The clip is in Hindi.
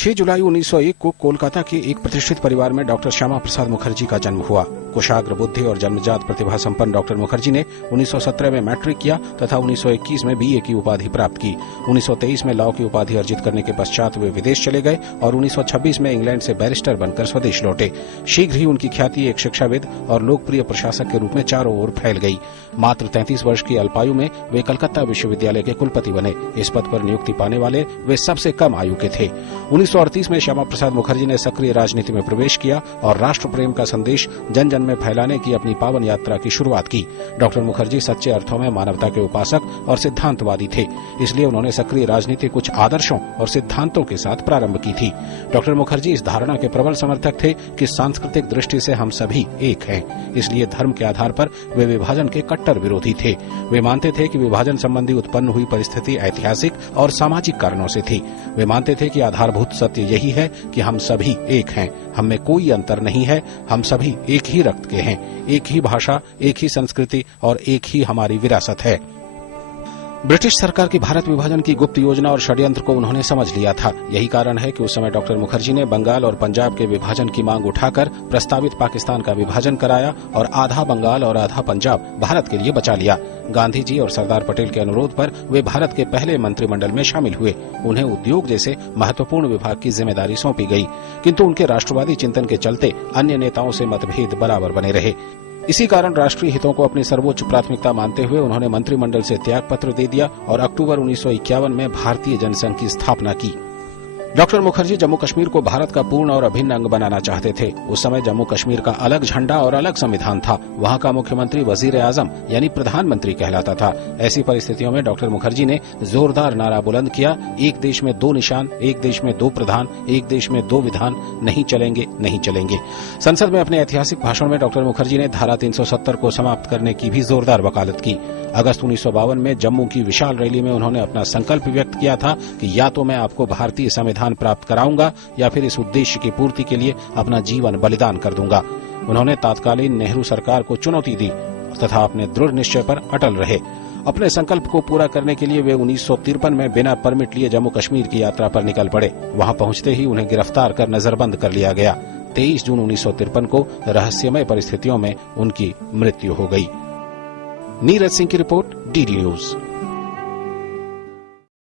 6 जुलाई 1901 को कोलकाता के एक प्रतिष्ठित परिवार में डॉक्टर श्यामा प्रसाद मुखर्जी का जन्म हुआ। कुशाग्र बुद्धि और जन्मजात प्रतिभा संपन्न डॉक्टर मुखर्जी ने 1917 में मैट्रिक किया तथा 1921 में बीए की उपाधि प्राप्त की। 1923 में लॉ की उपाधि अर्जित करने के पश्चात वे विदेश चले गए और 1926 में इंग्लैंड से बैरिस्टर बनकर स्वदेश लौटे। शीघ्र ही उनकी ख्याति एक शिक्षाविद और लोकप्रिय प्रशासक के रूप में चारों ओर फैल गई। मात्र 33 वर्ष की अल्पायु में वे कलकत्ता विश्वविद्यालय के कुलपति बने। इस पद पर नियुक्ति पाने वाले वे सबसे कम आयु के थे। 1938 में श्यामा प्रसाद मुखर्जी ने सक्रिय राजनीति में प्रवेश किया और राष्ट्र प्रेम का संदेश जन जन में फैलाने की अपनी पावन यात्रा की शुरुआत की। डॉक्टर मुखर्जी सच्चे अर्थों में मानवता के उपासक और सिद्धांतवादी थे, इसलिए उन्होंने सक्रिय राजनीति कुछ आदर्शों और सिद्धांतों के साथ प्रारंभ की थी। डॉक्टर मुखर्जी इस धारणा के प्रबल समर्थक थे कि सांस्कृतिक दृष्टि से हम सभी एक हैं, इसलिए धर्म के आधार पर वे विभाजन के कट्टर विरोधी थे। वे मानते थे कि विभाजन संबंधी उत्पन्न हुई परिस्थिति ऐतिहासिक और सामाजिक कारणों से थी। वे मानते थे कि आधारभूत सत्य यही है कि हम सभी एक हैं, हम में कोई अंतर नहीं है, हम सभी एक ही रक्त के हैं, एक ही भाषा, एक ही संस्कृति और एक ही हमारी विरासत है। ब्रिटिश सरकार की भारत विभाजन की गुप्त योजना और षड्यंत्र को उन्होंने समझ लिया था। यही कारण है कि उस समय डॉक्टर मुखर्जी ने बंगाल और पंजाब के विभाजन की मांग उठाकर प्रस्तावित पाकिस्तान का विभाजन कराया और आधा बंगाल और आधा पंजाब भारत के लिए बचा लिया। गांधी जी और सरदार पटेल के अनुरोध पर वे भारत के पहले मंत्रिमंडल में शामिल हुए। उन्हें उद्योग जैसे महत्वपूर्ण विभाग की जिम्मेदारी सौंपी गई, किंतु उनके राष्ट्रवादी चिंतन के चलते अन्य नेताओं से मतभेद बराबर बने रहे। इसी कारण राष्ट्रीय हितों को अपनी सर्वोच्च प्राथमिकता मानते हुए उन्होंने मंत्रिमंडल से त्यागपत्र दे दिया और अक्टूबर 1951 में भारतीय जनसंघ की स्थापना की। डॉक्टर मुखर्जी जम्मू कश्मीर को भारत का पूर्ण और अभिन्न अंग बनाना चाहते थे। उस समय जम्मू कश्मीर का अलग झंडा और अलग संविधान था। वहां का मुख्यमंत्री वजीर आजम यानी प्रधानमंत्री कहलाता था। ऐसी परिस्थितियों में डॉक्टर मुखर्जी ने जोरदार नारा बुलंद किया, एक देश में दो निशान, एक देश में दो प्रधान, एक देश में दो विधान, नहीं चलेंगे, नहीं चलेंगे। संसद में अपने ऐतिहासिक भाषण में डॉक्टर मुखर्जी ने धारा 370 को समाप्त करने की भी जोरदार वकालत की। अगस्त 1952 में जम्मू की विशाल रैली में उन्होंने अपना संकल्प व्यक्त किया था कि या तो मैं आपको भारतीय संविधान प्राप्त कराऊंगा या फिर इस उद्देश्य की पूर्ति के लिए अपना जीवन बलिदान कर दूंगा। उन्होंने तत्कालीन नेहरू सरकार को चुनौती दी तथा अपने दृढ़ निश्चय पर अटल रहे। अपने संकल्प को पूरा करने के लिए वे 1953 में बिना परमिट लिए जम्मू कश्मीर की यात्रा पर निकल पड़े। वहां पहुंचते ही उन्हें गिरफ्तार कर नजरबंद कर लिया गया। 23 जून 1953 को रहस्यमय परिस्थितियों में उनकी मृत्यु हो गई। नीरज सिंह की रिपोर्ट, डीडी न्यूज।